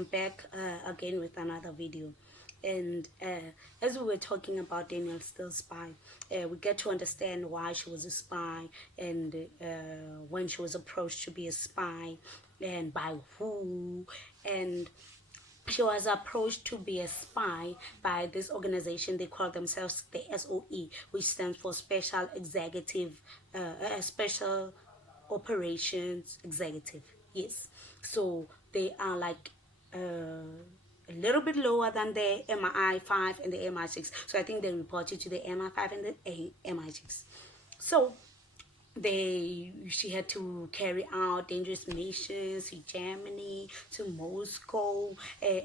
I'm back again with another video. And as we were talking about Daniel Steele's spy, we get to understand why she was a spy, and when she was approached to be a spy, and by who. And she was approached to be a spy by this organization. They call themselves the SOE, which stands for Special Operations Executive. Yes, so they are like a little bit lower than the MI5 and the MI6. So I think they reported to the MI5 and the MI6. So she had to carry out dangerous missions to Germany, to Moscow,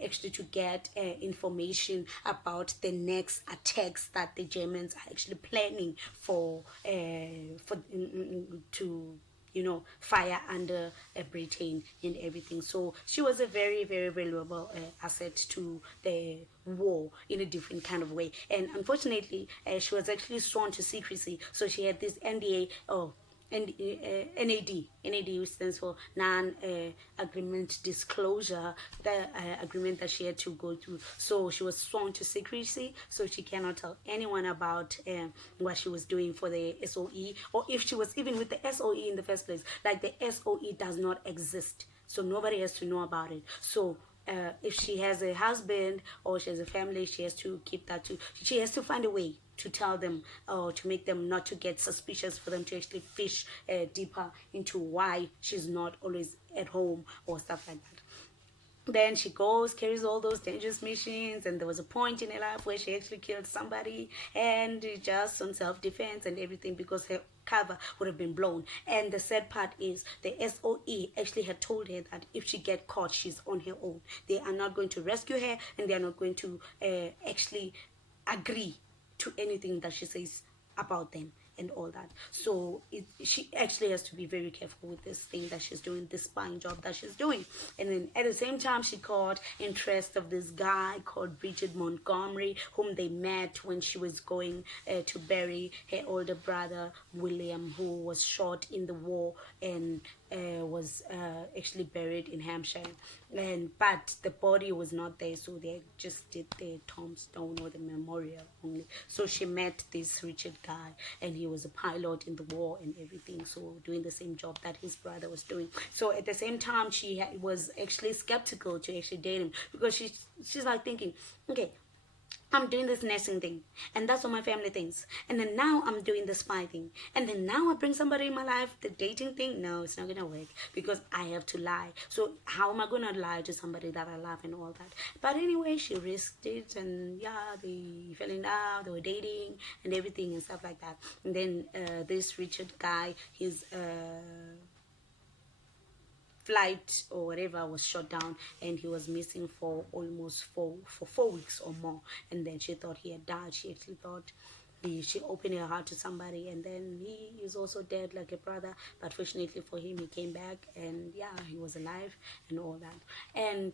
actually to get information about the next attacks that the Germans are actually planning to fire under Britain and everything. So she was a very, very valuable asset to the war in a different kind of way. And unfortunately, she was actually sworn to secrecy. So she had this NDA, and NAD, which stands for non-agreement disclosure, the agreement that she had to go through. So she was sworn to secrecy, so she cannot tell anyone about what she was doing for the SOE, or if she was even with the SOE in the first place. Like, the SOE does not exist, so nobody has to know about it. So if she has a husband or she has a family, she has to keep that too. She has to find a way to tell them, or to make them not to get suspicious, for them to actually fish deeper into why she's not always at home or stuff like that. Then she carries all those dangerous missions, and there was a point in her life where she actually killed somebody, and just on self-defense and everything, because her cover would have been blown. And the sad part is the SOE actually had told her that if she get caught, she's on her own. They are not going to rescue her, and they are not going to actually agree to anything that she says about them and all that. So she actually has to be very careful with this thing that she's doing, this spying job that she's doing. And then at the same time, she caught interest of this guy called Richard Montgomery, whom they met when she was going to bury her older brother William, who was shot in the war and was actually buried in Hampshire. But the body was not there, so they just did the tombstone or the memorial only. So she met this Richard guy, and he was a pilot in the war and everything, so doing the same job that his brother was doing. So at the same time, she was actually skeptical to actually date him, because she's like thinking, okay, I'm doing this nursing thing, and that's what my family thinks. And then now I'm doing the spy thing. And then now I bring somebody in my life, the dating thing. No, it's not going to work, because I have to lie. So how am I going to lie to somebody that I love and all that? But anyway, she risked it, and yeah, they fell in love, they were dating and everything and stuff like that. And then this Richard guy, his flight or whatever was shut down, and he was missing for almost 4 weeks or more. And then she thought he had died. She actually thought she opened her heart to somebody, and then he is also dead like a brother. But fortunately for him, he came back, and yeah, he was alive and all that. And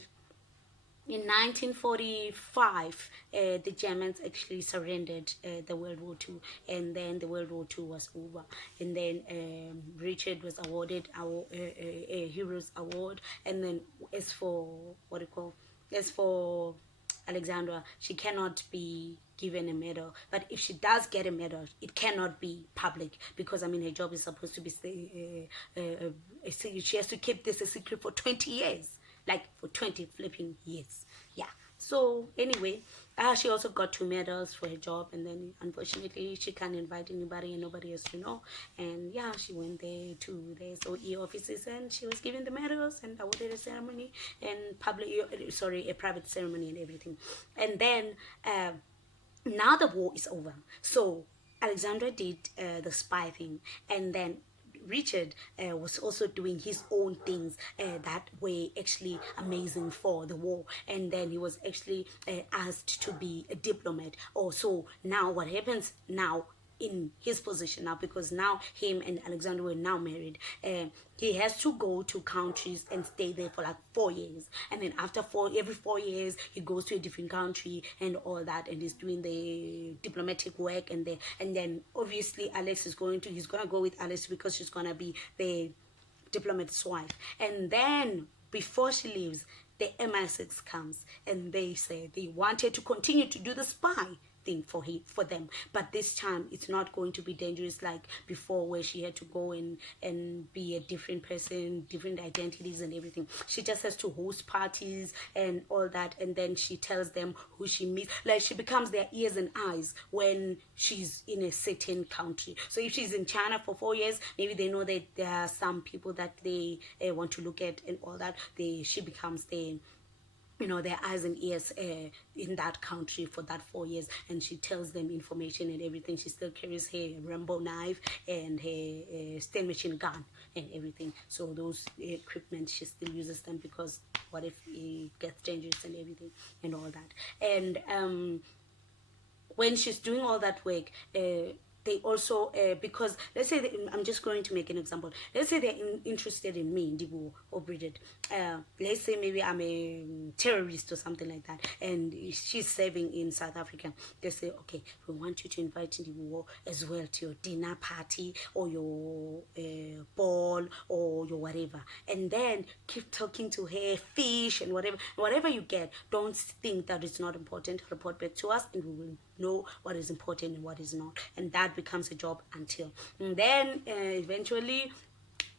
in 1945, the Germans actually surrendered the World War II, and then the World War II was over. And then Richard was awarded a Heroes Award. And then as for Alexandra, she cannot be given a medal. But if she does get a medal, it cannot be public, because I mean, her job is supposed to be she has to keep this a secret for 20 years. Like, for 20 flipping years. Yeah. So anyway, she also got 2 medals for her job, and then unfortunately she can't invite anybody, and nobody has to know. And yeah, she went there to the SOE offices, and she was given the medals and awarded a ceremony, and a private ceremony and everything. And then now the war is over. So Alexandra did the spy thing, and then Richard was also doing his own things that were actually amazing for the war. And then he was actually asked to be a diplomat. So now what happens now in his position now, because now him and Alexander were now married, he has to go to countries and stay there for like 4 years, and then after every 4 years he goes to a different country and all that, and he's doing the diplomatic work. And then obviously he's gonna go with Alice, because she's gonna be the diplomat's wife. And then before she leaves, the MI6 comes and they say they wanted to continue to do the spy thing for them, but this time it's not going to be dangerous like before, where she had to go and be a different person, different identities and everything. She just has to host parties and all that, and then she tells them who she meets. Like, she becomes their ears and eyes when she's in a certain country. So if she's in China for 4 years, maybe they know that there are some people that they want to look at and all that. She becomes their eyes and ears in that country for that 4 years, and she tells them information and everything. She still carries her Rambo knife and her Sten machine gun and everything. So those equipment, she still uses them, because what if it gets dangerous and everything and all that. And when she's doing all that work, they also, because let's say I'm just going to make an example. Let's say they're interested in me, Ndibu or Bridget. Let's say maybe I'm a terrorist or something like that, and she's serving in South Africa. They say, okay, we want you to invite Ndibu as well to your dinner party or your ball or your whatever, and then keep talking to her, fish and whatever you get. Don't think that it's not important. Report back to us, and we will know what is important and what is not, and that becomes a job until. And then eventually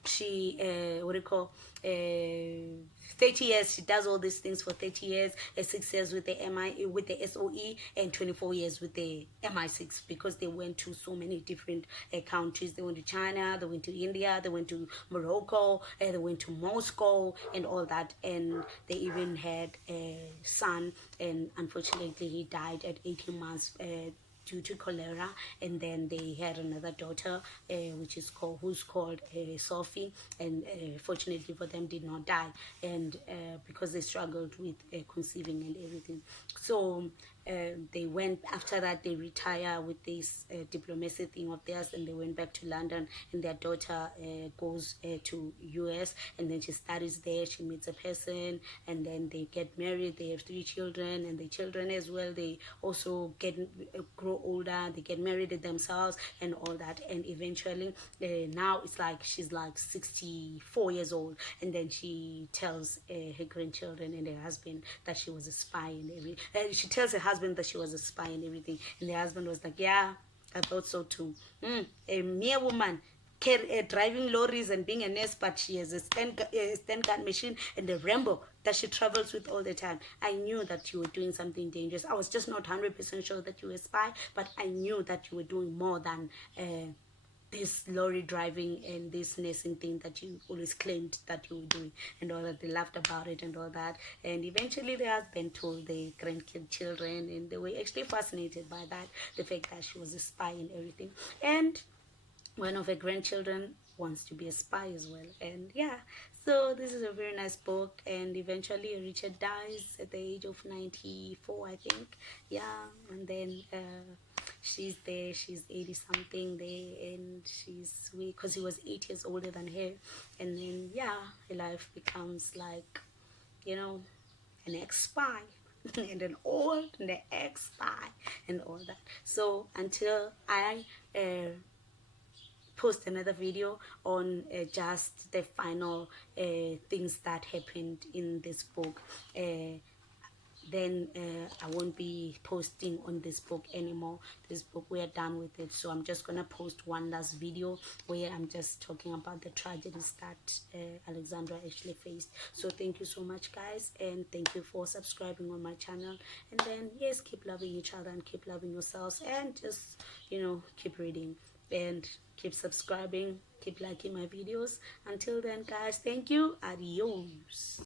she what do you call 30 years, she does all these things for 30 years, 6 years with the SOE, and 24 years with the MI6, because they went to so many different countries. They went to China, they went to India, they went to Morocco, they went to Moscow and all that. And they even had a son, and unfortunately he died at 18 months due to cholera. And then they had another daughter, who's called Sophie, and fortunately for them did not die, and because they struggled with conceiving and everything. So they went, after that they retire with this diplomacy thing of theirs, and they went back to London, and their daughter goes to US, and then she studies there, she meets a person, and then they get married. They have 3 children, and the children as well, they also grow older, they get married themselves and all that. And eventually now it's like she's like 64 years old, and then she tells her grandchildren and her husband that she was a spy and everything. She tells her husband that she was a spy and everything, and the husband was like, yeah, I thought so too. A mere woman driving lorries and being a nurse, but she has a Sten gun machine and a Rambo that she travels with all the time. I knew that you were doing something dangerous. I was just not 100% sure that you were a spy, but I knew that you were doing more than this lorry driving and this nursing thing that you always claimed that you were doing and all that. They laughed about it and all that. And eventually the husband told the grandchildren, and they were actually fascinated by that, the fact that she was a spy and everything. And one of her grandchildren wants to be a spy as well. And yeah, so this is a very nice book. And eventually Richard dies at the age of 94, I think. Yeah, and then she's there, she's 80 something there, and she's weak because he was 8 years older than her. And then yeah, her life becomes like, an ex-spy and an old and an ex-spy and all that. So until I post another video on just the final things that happened in this book, then I won't be posting on this book anymore. This book, we are done with it. So I'm just gonna post one last video where I'm just talking about the tragedies that Alexandra actually faced. So thank you so much, guys, and thank you for subscribing on my channel. And then yes, keep loving each other and keep loving yourselves, and just keep reading and keep subscribing, keep liking my videos. Until then, guys, thank you. Adios.